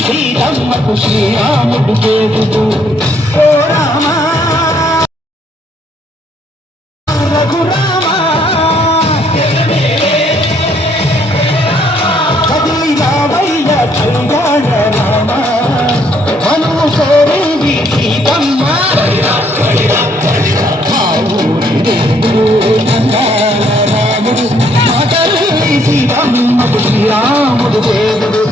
సీతమ్మకు శ్రీరాముడు దేవుడు ఓ రామా రఘురామా కదిలి రామయ్య కళ్యాణ రామ మనువు కోరింది సీతమ్మ మా ఊరి దేవుడు రాముడు మాటలు సీతమ్మకు శ్రీరాముడు దేవుడు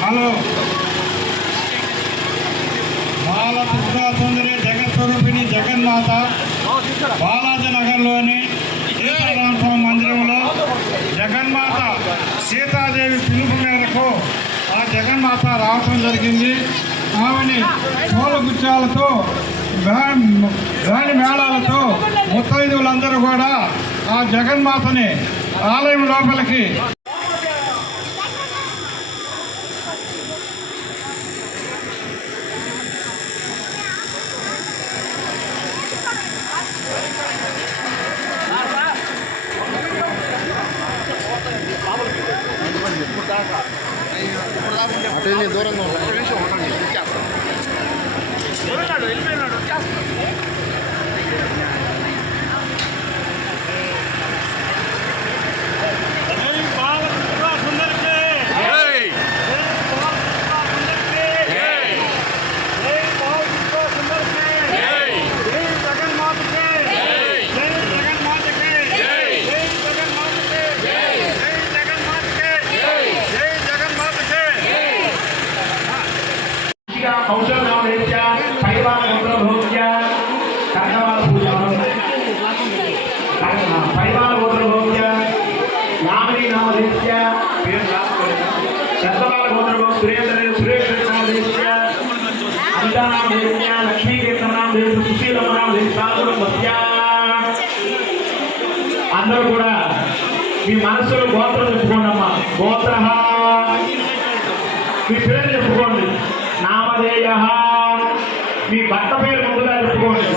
హలో బాల త్రిపురా సుందరి జగత్స్వరూపిణి జగన్మాత బాలాజీ నగర్లోని సీతారామస్వామి మందిరంలో జగన్మాత సీతాదేవి పిలుపు మేరకు ఆ జగన్మాత రావటం జరిగింది. ఆమెని పూలగుచ్చాలతో రాణి మేళాలతో ముత్తైదువులందరూ కూడా ఆ జగన్మాతని ఆలయం లోపలికి అటు దూరంగా వెళ్ళిపోయినాడు అందరూ కూడా మీ మనసులో గోత్రం చెప్పుకోండి అమ్మా. గోత్ర మీ పేరు చెప్పుకోండి. నామధేయ మీ భర్త పేరు ముందుగా చెప్పుకోండి.